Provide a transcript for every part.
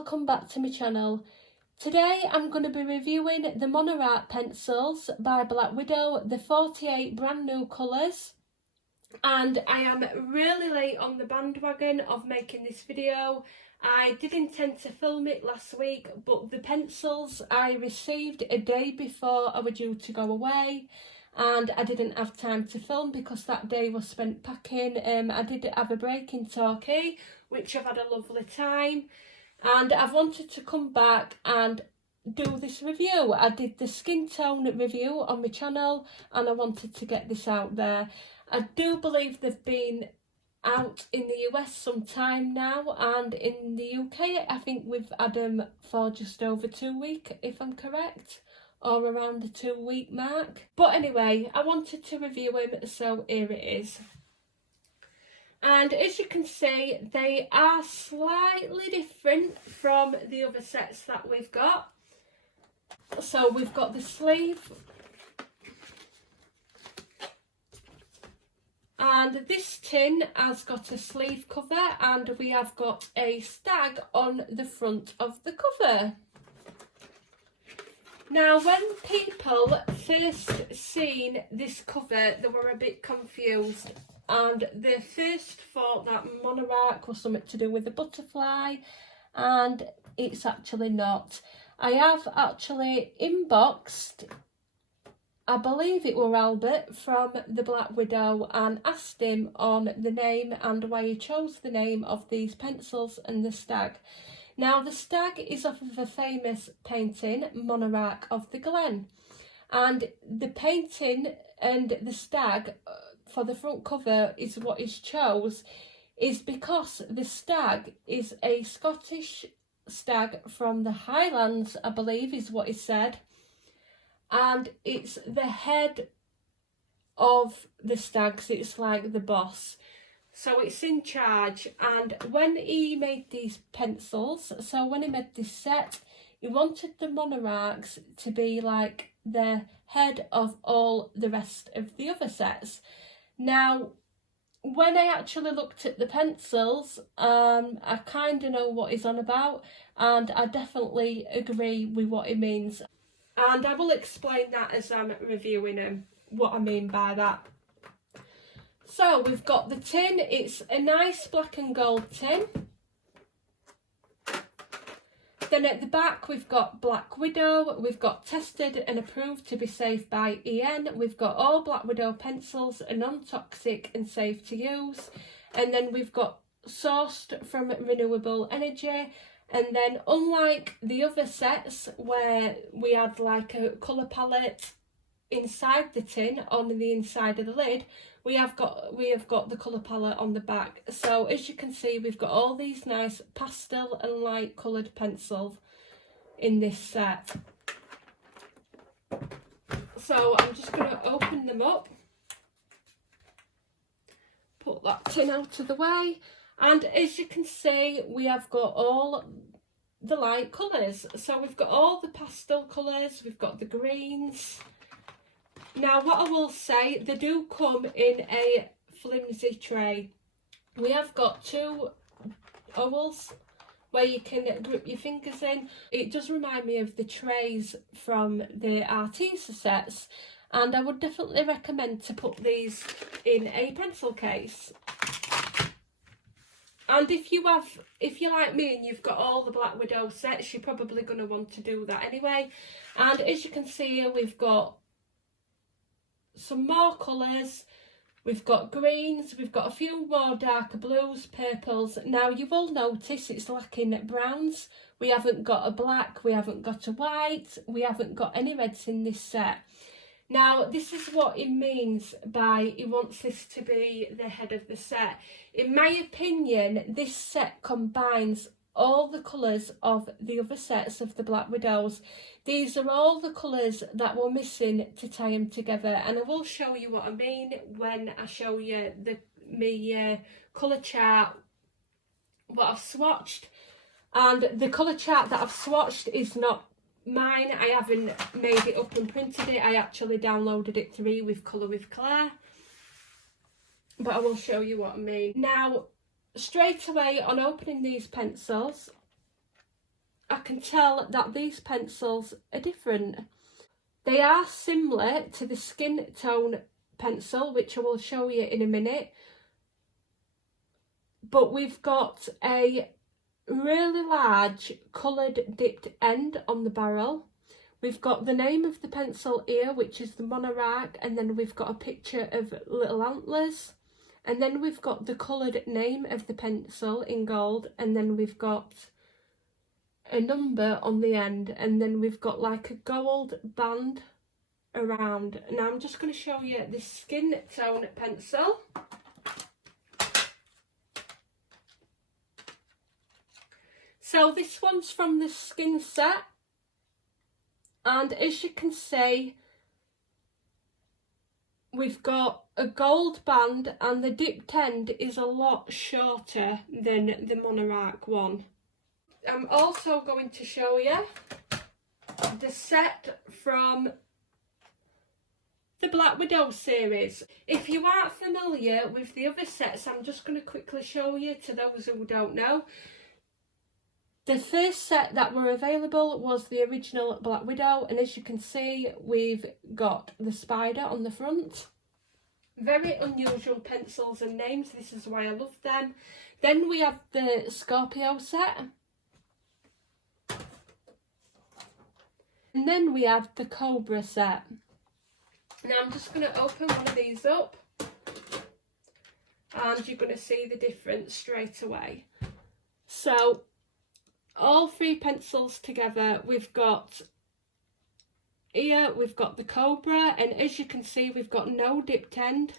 welcome back to my channel. Today I'm going to be reviewing the Monarch pencils by Black Widow, the 48 brand new colours, and I am really late on the bandwagon of making this video. I did intend to film it last week, but the pencils I received a day before I was due to go away, and I didn't have time to film because that day was spent packing. I did have a break in Turkey, which I've had a lovely time, and I've wanted to come back and do this review. I did the skin tone review on my channel and I wanted to get this out there. I do believe they've been out in the US some time now, and in the UK I think we've had them for just over 2 weeks, if I'm correct, or around the 2 week mark. But anyway, I wanted to review them, so here it is. And as you can see, they are slightly different from the other sets that we've got. So we've got the sleeve, and this tin has got a sleeve cover, and we have got a stag on the front of the cover. Now, when people first seen this cover, they were a bit confused, and they first thought that Monarch was something to do with the butterfly, and it's actually not. I have actually inboxed, I believe it were Albert from the Black Widow, and asked him on the name and why he chose the name of these pencils and the stag. Now, the stag is off of a famous painting, Monarch of the Glen, and the painting and the stag for the front cover is what is chose is because the stag is a Scottish stag from the Highlands, I believe is what is said, and it's the head of the stags, it's like the boss, so it's in charge. And when he made these pencils, so when he made this set, he wanted the Monarchs to be like the head of all the rest of the other sets. Now, when I actually looked at the pencils, I kind of know what he's on about, and I definitely agree with what he means. And I will explain that as I'm reviewing them, what I mean by that. So we've got the tin. It's a nice black and gold tin. Then at the back we've got Black Widow, we've got tested and approved to be safe by EN, we've got all Black Widow pencils are non-toxic and safe to use, and then we've got sourced from renewable energy. And then, unlike the other sets where we had like a colour palette inside the tin on the inside of the lid, we have got the colour palette on the back. So as you can see, we've got all these nice pastel and light coloured pencils in this set. So I'm just going to open them up, put that tin out of the way, and as you can see, we have got all the light colours. So we've got all the pastel colours, we've got the greens. Now, what I will say, they do come in a flimsy tray. We have got 2 owls where you can grip your fingers in. It does remind me of the trays from the Artisa sets, and I would definitely recommend to put these in a pencil case. And if you're like me and you've got all the Black Widow sets, you're probably going to want to do that anyway. And as you can see here, we've got some more colours, we've got greens, we've got a few more darker blues, purples. Now, you will notice it's lacking browns. We haven't got a black, we haven't got a white, we haven't got any reds in this set. Now, this is what he means by he wants this to be the head of the set. In my opinion, this set combines all the colours of the other sets of the Black Widows. These are all the colours that were missing to tie them together, and I will show you what I mean when I show you my colour chart, what I've swatched. And the colour chart that I've swatched is not mine. I haven't made it up and printed it. I actually downloaded it through with Colour with Claire, but I will show you what I mean. Now, straight away on opening these pencils, I can tell that these pencils are different. They are similar to the skin tone pencil, which I will show you in a minute, but we've got a really large coloured dipped end on the barrel. We've got the name of the pencil here, which is the Monarch, and then we've got a picture of little antlers, and then we've got the coloured name of the pencil in gold, and then we've got a number on the end, and then we've got like a gold band around. Now I'm just going to show you this skin tone pencil. So this one's from the skin set, and as you can see, we've got a gold band and the dipped end is a lot shorter than the Monarch one. I'm also going to show you the set from the Black Widow series. If you aren't familiar with the other sets, I'm just going to quickly show you to those who don't know. The first set that were available was the original Black Widow, and as you can see, we've got the spider on the front. Very unusual pencils and names, this is why I love them. Then we have the Scorpio set. And then we have the Cobra set. Now I'm just going to open one of these up, and you're going to see the difference straight away. So all three pencils together, we've got here, we've got the Cobra, and as you can see, we've got no dipped end.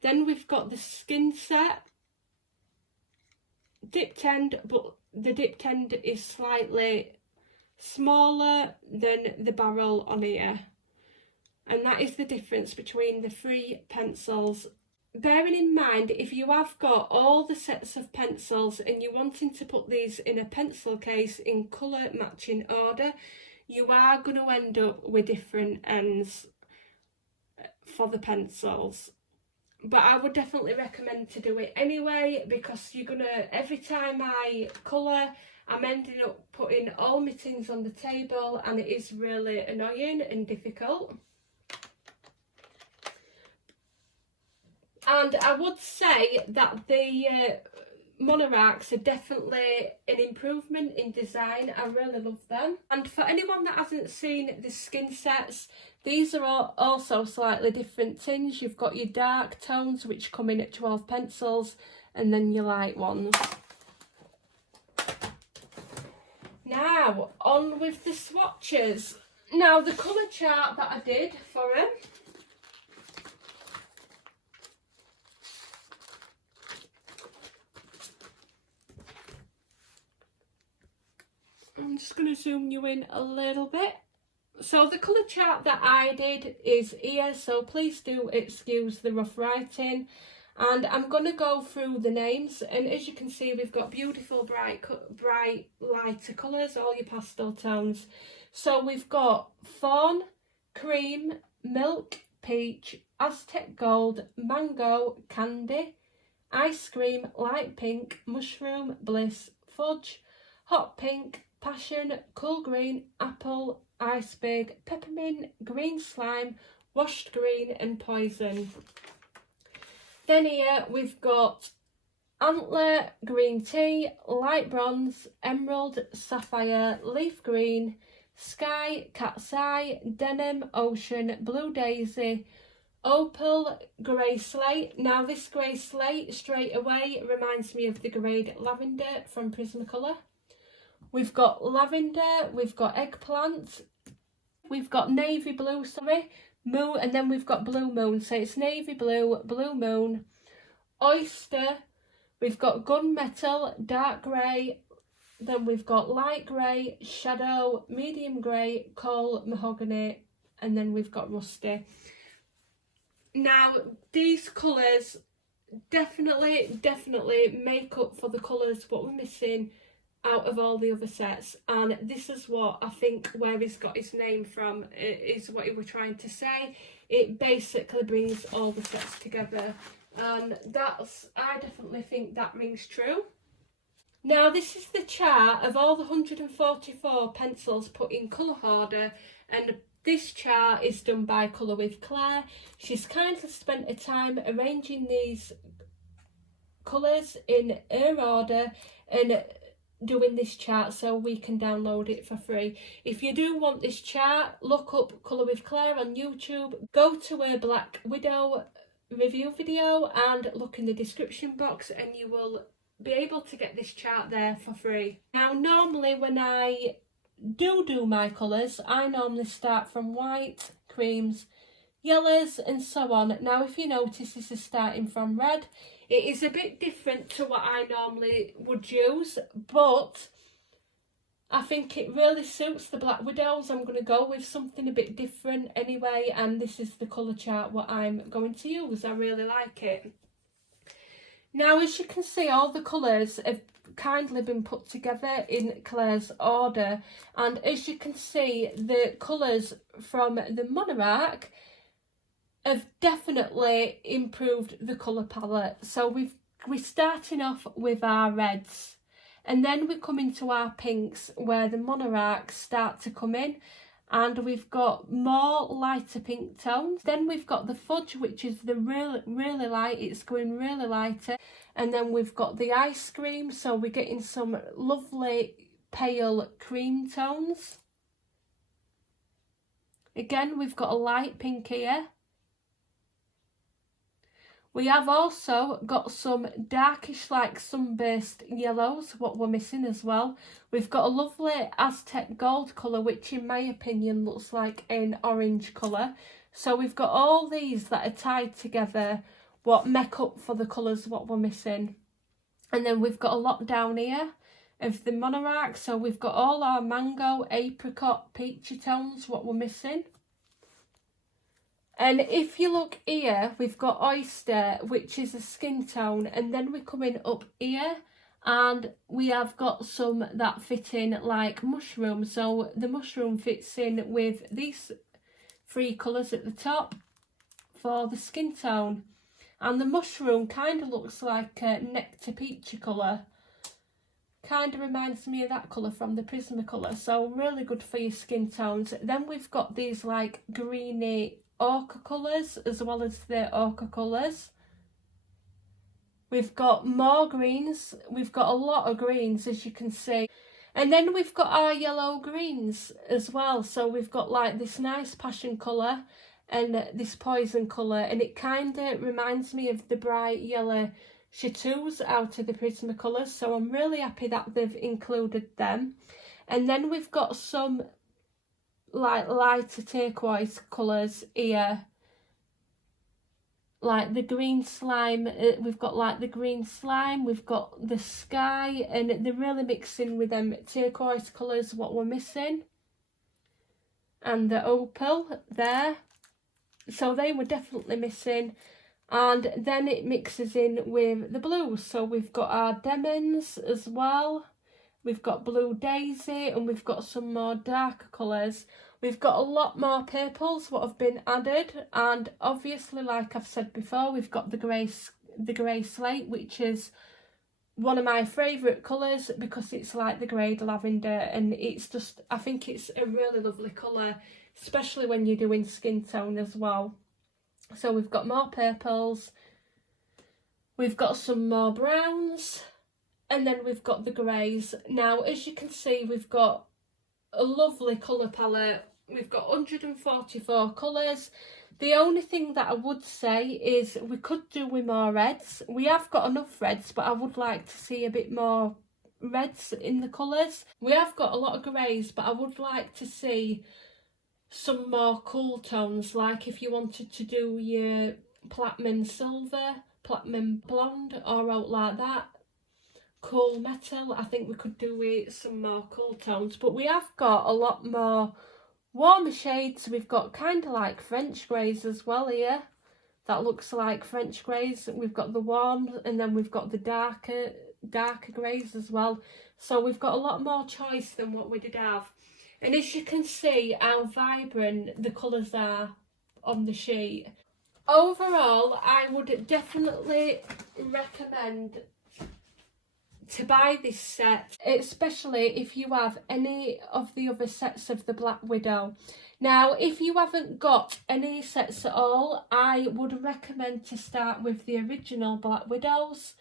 Then we've got the skin set, dipped end, but the dipped end is slightly smaller than the barrel on here. And that is the difference between the three pencils. Bearing in mind, if you have got all the sets of pencils and you're wanting to put these in a pencil case in colour matching order, you are going to end up with different ends for the pencils. But I would definitely recommend to do it anyway, because you're going to, every time I colour, I'm ending up putting all my tins on the table, and it is really annoying and difficult. And I would say that the Monarchs are definitely an improvement in design. I really love them. And for anyone that hasn't seen the skin sets, these are also slightly different tins. You've got your dark tones, which come in at 12 pencils, and then your light ones. Now, on with the swatches. Now, the colour chart that I did for them, I'm just going to zoom you in a little bit. So the colour chart that I did is here, so please do excuse the rough writing. And I'm going to go through the names, and as you can see, we've got beautiful bright lighter colours, all your pastel tones. So we've got fawn, cream, milk, peach, Aztec gold, mango, candy, ice cream, light pink, mushroom, bliss, fudge, hot pink, passion, cool green, apple, ice big, peppermint, green slime, washed green and poison. Then here we've got antler, green tea, light bronze, emerald, sapphire, leaf green, sky, cat's eye, denim, ocean, blue daisy, opal, grey slate. Now this grey slate straight away reminds me of the grade lavender from Prismacolor. We've got lavender, we've got eggplant, we've got navy blue, moon, and then we've got blue moon, so it's navy blue, blue moon, oyster, we've got gunmetal, dark grey, then we've got light grey, shadow, medium grey, coal, mahogany, and then we've got rusty. Now these colours definitely make up for the colours what we're missing out of all the other sets, and this is what I think where he's got his name from, is what he was trying to say. It basically brings all the sets together, and I definitely think that rings true. Now this is the chart of all the 144 pencils put in colour order, and this chart is done by Colour with Claire. She's kindly spent her time arranging these colours in her order and doing this chart so we can download it for free. If you do want this chart, look up Colour with Claire on YouTube, go to her Black Widow review video and look in the description box and you will be able to get this chart there for free. Now normally when I do my colours, I normally start from white, creams, yellows and so on. Now if you notice, this is starting from red. It is a bit different to what I normally would use, but I think it really suits the Black Widows. I'm going to go with something a bit different anyway, and this is the colour chart what I'm going to use. I really like it. Now as you can see, all the colours have kindly been put together in Claire's order, and as you can see, the colours from the Monarch have definitely improved the colour palette. So we're starting off with our reds, and then we come into our pinks where the Monarchs start to come in, and we've got more lighter pink tones. Then we've got the fudge, which is the really light, it's going really lighter. And then we've got the ice cream, so we're getting some lovely pale cream tones. Again, we've got a light pink here. We have also got some darkish like sunburst yellows, what we're missing as well. We've got a lovely Aztec gold colour, which in my opinion looks like an orange colour. So we've got all these that are tied together, what make up for the colours what we're missing. And then we've got a lot down here of the Monarch, so we've got all our mango, apricot, peachy tones, what we're missing. And if you look here, we've got oyster, which is a skin tone, and then we're coming up here and we have got some that fit in like mushroom. So the mushroom fits in with these three colours at the top for the skin tone. And the mushroom kind of looks like a nectar peachy colour. Kind of reminds me of that colour from the Prismacolor, so really good for your skin tones. Then we've got these like greeny ochre colours as well as the ochre colours. We've got more greens, we've got a lot of greens as you can see. And then we've got our yellow greens as well, so we've got like this nice passion colour and this poison colour, and it kind of reminds me of the bright yellow chartreuse out of the Prismacolors, so I'm really happy that they've included them. And then we've got some like lighter turquoise colours here, like the green slime. We've got like the green slime, we've got the sky, and they're really mixing with them turquoise colours what we're missing, and the opal there, so they were definitely missing. And then it mixes in with the blues, so we've got our demons as well, we've got blue daisy, and we've got some more darker colours. We've got a lot more purples what have been added, and obviously like I've said before, we've got the grey slate, which is one of my favourite colours because it's like the grey lavender, and it's just, I think it's a really lovely colour, especially when you're doing skin tone as well. So we've got more purples, we've got some more browns, and then we've got the greys. Now as you can see, we've got a lovely colour palette. We've got 144 colours. The only thing that I would say is we could do with more reds. We have got enough reds, but I would like to see a bit more reds in the colours. We have got a lot of greys, but I would like to see some more cool tones, like if you wanted to do your platinum silver, platinum blonde, or out like that, cool metal. I think we could do with some more cool tones, but we have got a lot more warmer shades. We've got kind of like French greys as well here, that looks like French greys. We've got the warm, and then we've got the darker greys as well, so we've got a lot more choice than what we did have. And as you can see how vibrant the colours are on the sheet. Overall, I would definitely recommend to buy this set, especially if you have any of the other sets of the Black Widow. Now, if you haven't got any sets at all, I would recommend to start with the original Black Widows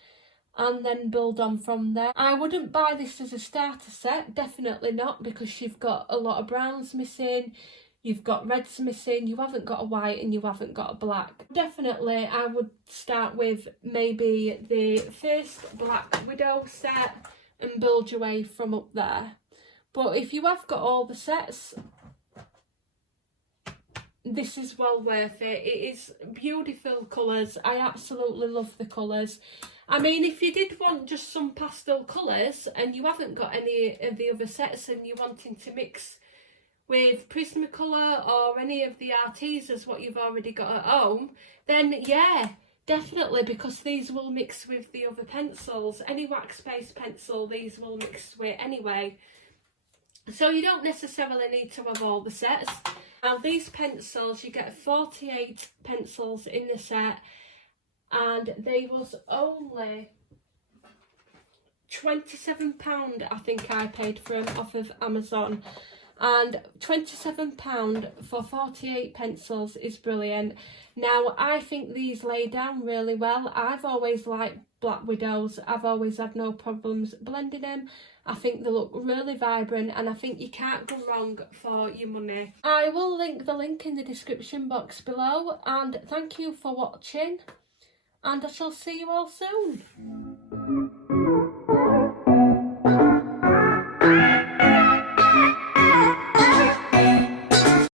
and then build on from there. I wouldn't buy this as a starter set, definitely not, because you've got a lot of browns missing, you've got reds missing, you haven't got a white and you haven't got a black. Definitely I would start with maybe the first Black Widow set and build your way from up there. But if you have got all the sets, this is well worth it. It is beautiful colours. I absolutely love the colours. I mean, if you did want just some pastel colours and you haven't got any of the other sets and you're wanting to mix with Prismacolor or any of the Artisas what you've already got at home, then yeah, definitely, because these will mix with the other pencils. Any wax-based pencil these will mix with anyway. So you don't necessarily need to have all the sets. Now these pencils, you get 48 pencils in the set, and they was only £27 I think I paid for them off of Amazon. And £27 for 48 pencils is brilliant. Now I think these lay down really well. I've always liked Black Widows. I've always had no problems blending them. I think they look really vibrant and I think you can't go wrong for your money. I will link the link in the description box below, and thank you for watching, and I shall see you all soon.